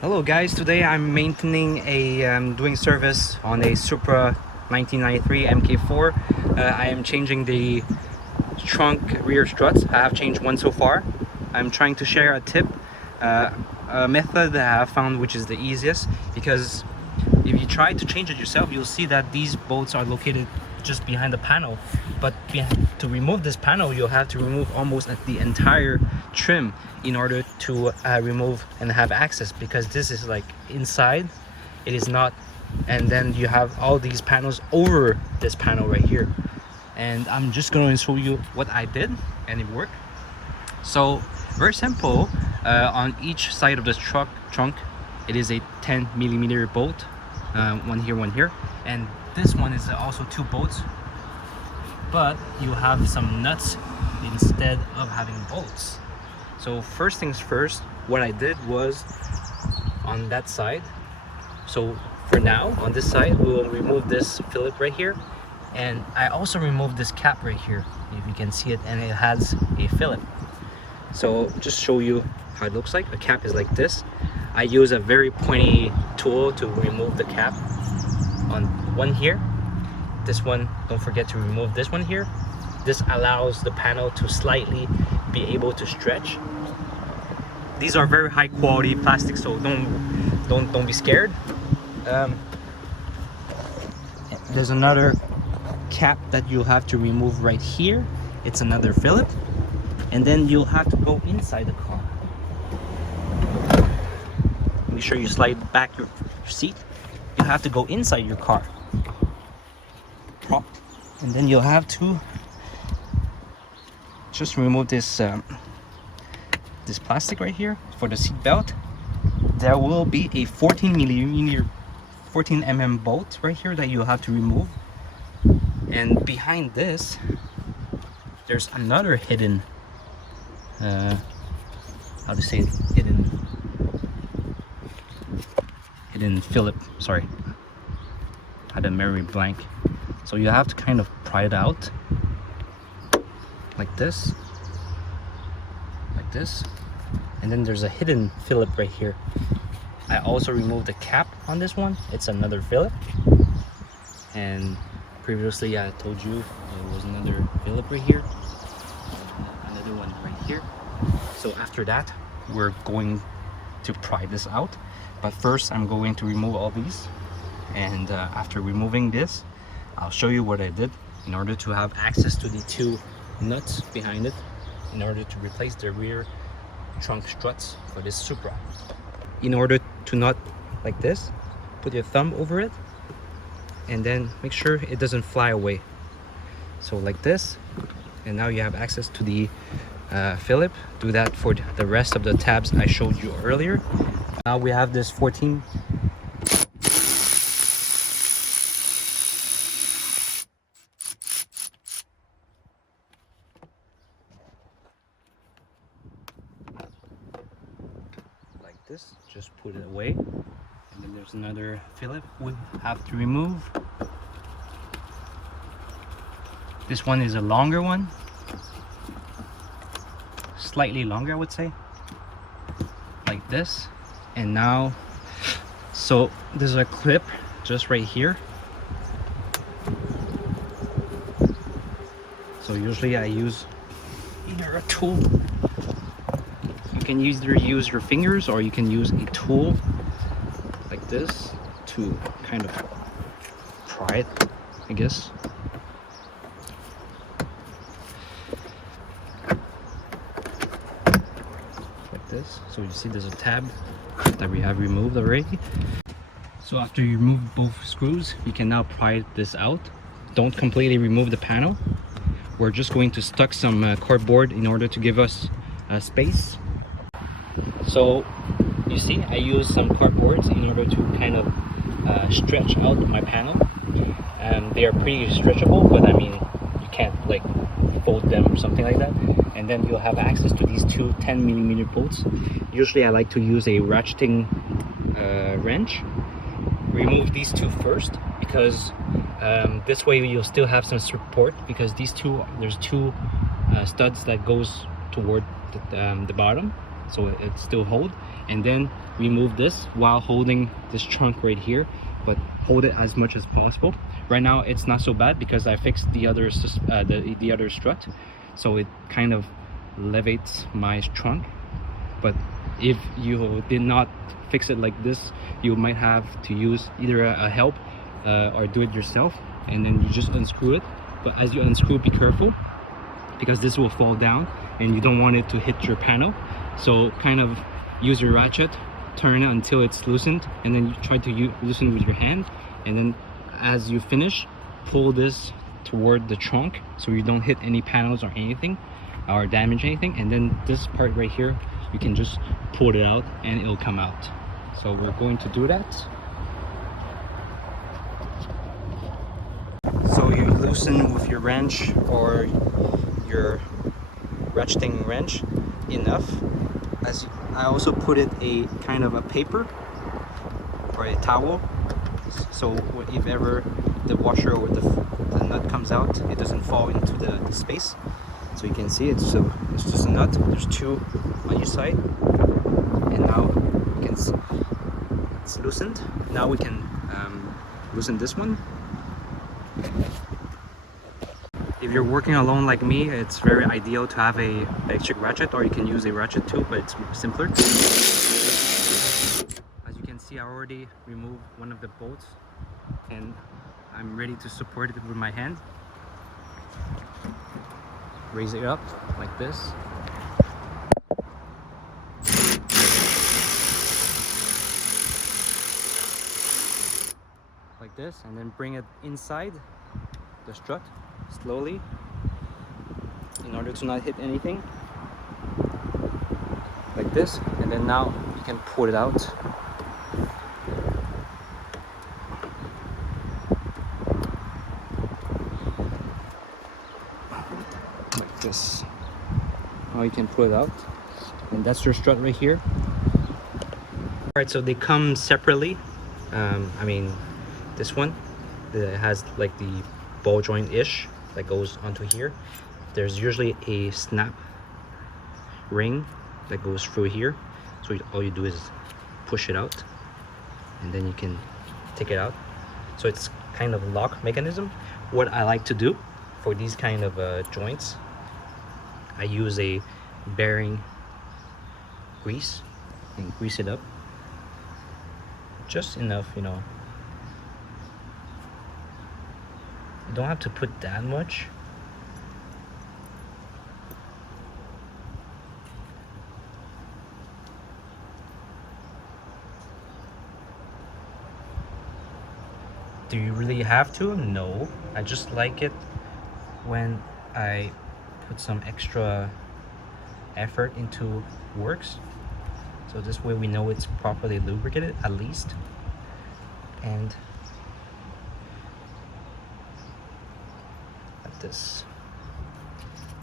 Hello guys, today I'm maintaining doing service on a Supra 1993 Mk4. I am changing the trunk rear struts. I have changed one so far. I'm trying to share a tip, a method that I have found which is the easiest, because if you try to change it yourself, you'll see that these bolts are located just behind the panel, but to remove this panel you'll have to remove almost the entire trim in order to remove and have access, because this is like inside, it is not, and then you have all these panels over this panel right here. And I'm just going to show you what I did, and it worked. So very simple. On each side of this trunk it is a 10mm bolt, one here, and this one is also two bolts, but you have some nuts instead of having bolts. So first things first, what I did was on that side, so for now on this side we will remove this fillet right here, and I also removed this cap right here, if you can see it, and it has a fillet. So just show you how it looks like. The cap is like this. I use a very pointy tool to remove the cap on one here. This one, don't forget to remove this one here. This allows the panel to slightly be able to stretch. These are very high quality plastic, so don't be scared. There's another cap that you'll have to remove right here. It's another fillet, and then you'll have to go inside the car. Make sure you slide back your seat. You have to go inside your car, and then you'll have to just remove this this plastic right here for the seat belt. There will be a 14mm bolt right here that you'll have to remove, and behind this there's another hidden how to say it, hidden fillet. Sorry, had a memory blank. So you have to kind of pry it out like this, and then there's a hidden fillet right here. I also removed the cap on this one. It's another fillet, and previously I told you there was another fillet right here, another one right here. So after that we're going to pry this out, but first I'm going to remove all these, and after removing this I'll show you what I did in order to have access to the two nuts behind it, in order to replace the rear trunk struts for this Supra. In order to nut like this, put your thumb over it and then make sure it doesn't fly away. So like this, and now you have access to the fillet. Do that for the rest of the tabs I showed you earlier. Now we have this 14 like this. Just put it away, and then there's another fillet we have to remove. This one is a longer one, slightly longer I would say, like this. And now, so there's a clip just right here. So usually I use either a tool, you can either use your fingers or you can use a tool like this to kind of pry it, I guess. Like this. So you see there's a tab that we have removed already. So after you remove both screws, you can now pry this out. Don't completely remove the panel. We're just going to stuck some cardboard in order to give us space. So you see I use some cardboards in order to kind of stretch out my panel. They are pretty stretchable, but I mean you can't like fold them or something like that. And then you'll have access to these two 10mm bolts. Usually I like to use a ratcheting wrench. Remove these two first, because this way you'll still have some support, because these two, there's two studs that goes toward the bottom, so it still hold. And then remove this while holding this trunk right here, but hold it as much as possible. Right now it's not so bad because I fixed the other the other strut, so it kind of elevates my trunk. But if you did not fix it like this, you might have to use either a help or do it yourself, and then you just unscrew it. But as you unscrew, be careful because this will fall down and you don't want it to hit your panel. So kind of use your ratchet, turn it until it's loosened, and then you try to loosen with your hand, and then as you finish, pull this toward the trunk so you don't hit any panels or anything or damage anything. And then this part right here, you can just pull it out and it'll come out. So we're going to do that. So you loosen with your wrench or your ratcheting wrench enough. As I also put it a kind of a paper or a towel, so if ever the washer or the nut comes out, it doesn't fall into the space. So you can see it. So it's just a nut. There's two on each side, and now you can see it's loosened. Now we can loosen this one. If you're working alone like me, it's very ideal to have a electric ratchet, or you can use a ratchet too, but it's simpler. As you can see, I already removed one of the bolts and I'm ready to support it with my hand. Raise it up like this. Like this, and then bring it inside the strut slowly in order to not hit anything, like this. And then now you can pull it out. Like this. Now you can pull it out, and that's your strut right here. Alright, so they come separately. I mean, this one that has like the ball joint-ish that goes onto here. There's usually a snap ring that goes through here, so all you do is push it out and then you can take it out. So it's kind of lock mechanism. What I like to do for these kind of joints, I use a bearing grease and grease it up just enough, you know. You don't have to put that much. Do you really have to? No. I just like it when I put some extra effort into works. So this way we know it's properly lubricated at least. And this,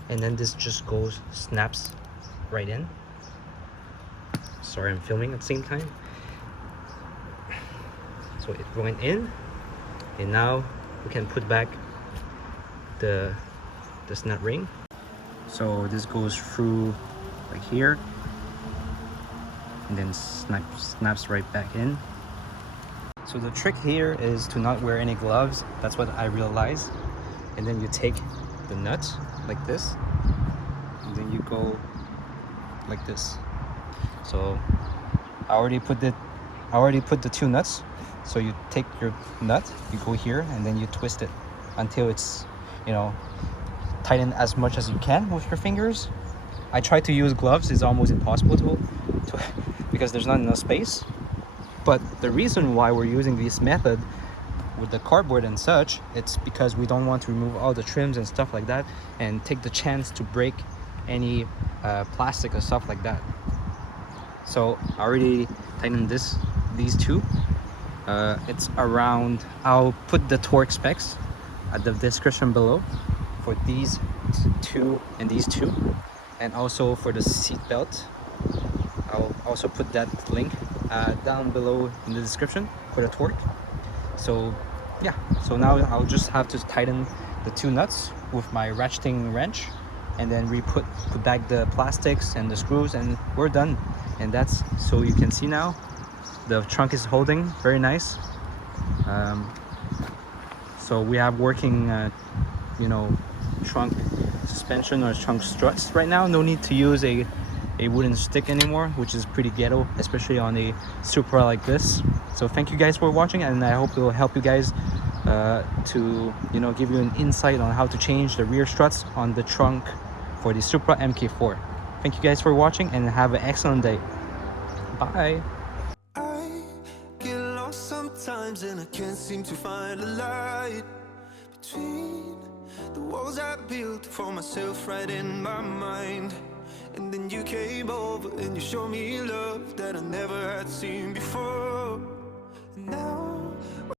and then this just snaps right in. Sorry, I'm filming at the same time. So it went in, and now we can put back the snap ring. So this goes through like here, and then snaps right back in. So the trick here is to not wear any gloves. That's what I realized. And then you take the nut like this, and then you go like this. So I already put the two nuts. So you take your nut, you go here, and then you twist it until it's, you know, tighten as much as you can with your fingers. I try to use gloves. It's almost impossible to because there's not enough space. But the reason why we're using this method with the cardboard and such, it's because we don't want to remove all the trims and stuff like that and take the chance to break any plastic or stuff like that. So I already tightened these two. It's around, I'll put the torque specs at the description below for these two and these two, and also for the seat belt. I'll also put that link down below in the description for the torque. So yeah, so now I'll just have to tighten the two nuts with my ratcheting wrench, and then put back the plastics and the screws, and we're done. and that's, so you can see now the trunk is holding very nice. So we have working you know, trunk suspension or trunk struts right now. No need to use a wooden stick anymore, which is pretty ghetto, especially on a Supra like this. So thank you guys for watching, and I hope it will help you guys to, you know, give you an insight on how to change the rear struts on the trunk for the Supra Mk4. Thank you guys for watching, and have an excellent day. Bye. I get lost sometimes and I can't seem to find a light between the walls I built for myself right in my mind. And then you came over and you showed me love that I never had seen before.